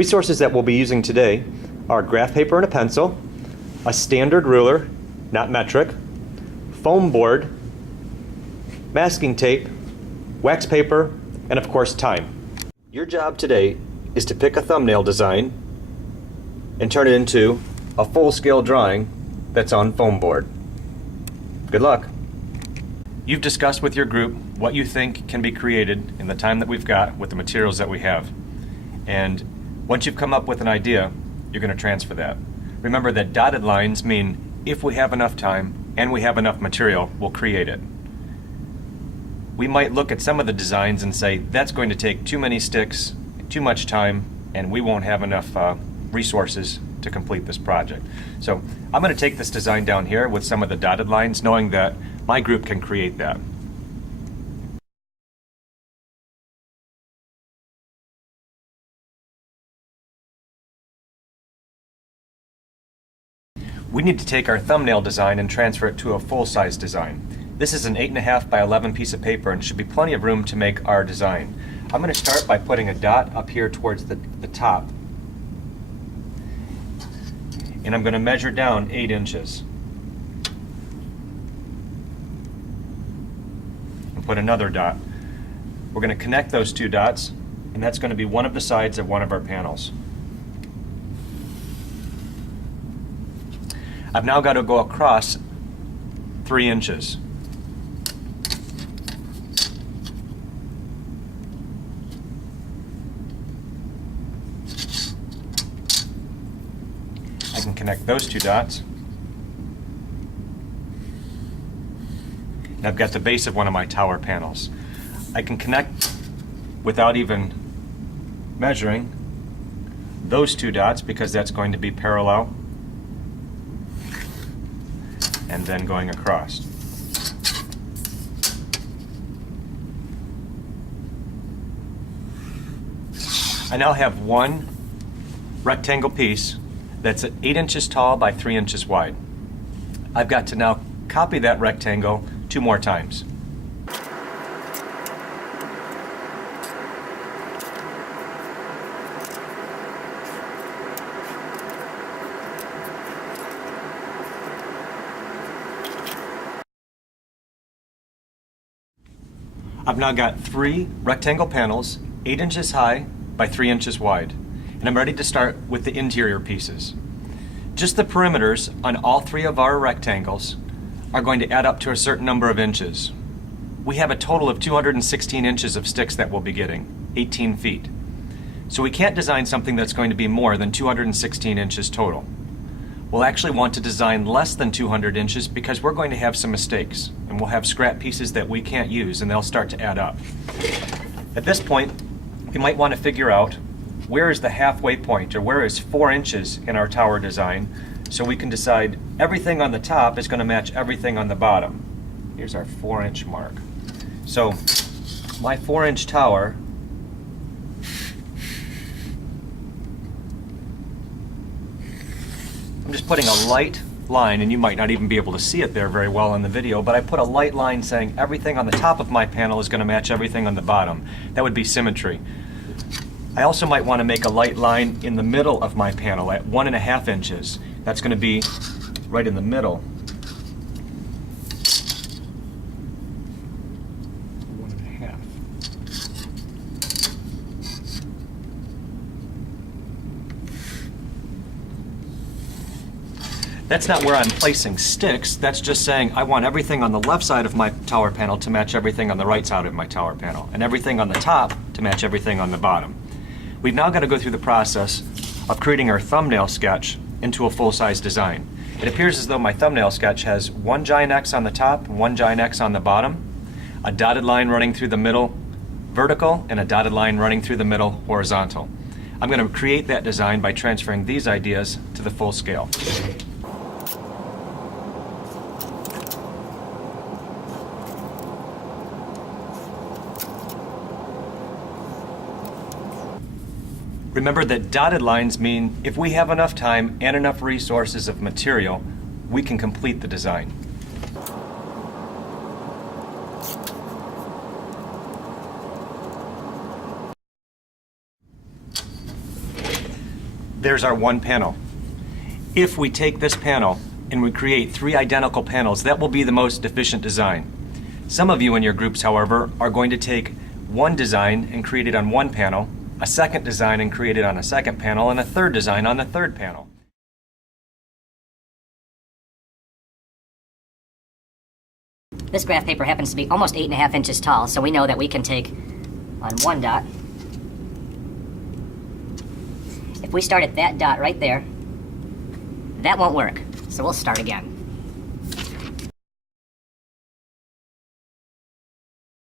Resources that we'll be using today are graph paper and a pencil, a standard ruler, not metric, foam board, masking tape, wax paper, and of course time. Your job today is to pick a thumbnail design and turn it into a full-scale drawing that's on foam board. Good luck. You've discussed with your group what you think can be created in the time that we've got with the materials that we have. And once you've come up with an idea, you're going to transfer that. Remember that dotted lines mean if we have enough time and we have enough material, we'll create it. We might look at some of the designs and say that's going to take too many sticks, too much time, and we won't have enough resources to complete this project. So I'm going to take this design down here with some of the dotted lines, knowing that my group can create that. We need to take our thumbnail design and transfer it to a full-size design. This is an 8.5 by 11 piece of paper and should be plenty of room to make our design. I'm going to start by putting a dot up here towards the top. And I'm going to measure down 8 inches. And put another dot. We're going to connect those two dots, and that's going to be one of the sides of one of our panels. I've now got to go across 3 inches. I can connect those two dots. And I've got the base of one of my tower panels. I can connect without even measuring those two dots because that's going to be parallel and then going across. I now have one rectangle piece that's 8 inches tall by 3 inches wide. I've got to now copy that rectangle 2 more times. I've now got 3 rectangle panels, 8 inches high by 3 inches wide. And I'm ready to start with the interior pieces. Just the perimeters on all 3 of our rectangles are going to add up to a certain number of inches. We have a total of 216 inches of sticks that we'll be getting, 18 feet. So we can't design something that's going to be more than 216 inches total. We'll actually want to design less than 200 inches because we're going to have some mistakes, and we'll have scrap pieces that we can't use and they'll start to add up. At this point, we might want to figure out where is the halfway point, or where is 4 inches in our tower design, so we can decide everything on the top is going to match everything on the bottom. Here's our 4-inch mark. So my 4-inch tower I'm just putting a light line, and you might not even be able to see it there very well in the video, but I put a light line saying everything on the top of my panel is going to match everything on the bottom. That would be symmetry. I also might want to make a light line in the middle of my panel at 1.5 inches. That's going to be right in the middle. 1.5. That's not where I'm placing sticks. That's just saying I want everything on the left side of my tower panel to match everything on the right side of my tower panel, and everything on the top to match everything on the bottom. We've now got to go through the process of creating our thumbnail sketch into a full-size design. It appears as though my thumbnail sketch has 1 giant X on the top, 1 giant X on the bottom, a dotted line running through the middle vertical, and a dotted line running through the middle horizontal. I'm going to create that design by transferring these ideas to the full scale. Remember that dotted lines mean if we have enough time and enough resources of material, we can complete the design. there's our one panel. If we take this panel and we create 3 identical panels, that will be the most efficient design. Some of you in your groups, however, are going to take one design and create it on one panel, a second design and create it on a second panel, and a third design on the third panel. This graph paper happens to be almost 8.5 inches tall, so we know that we can take on one dot. If we start at that dot right there, that won't work, so we'll start again.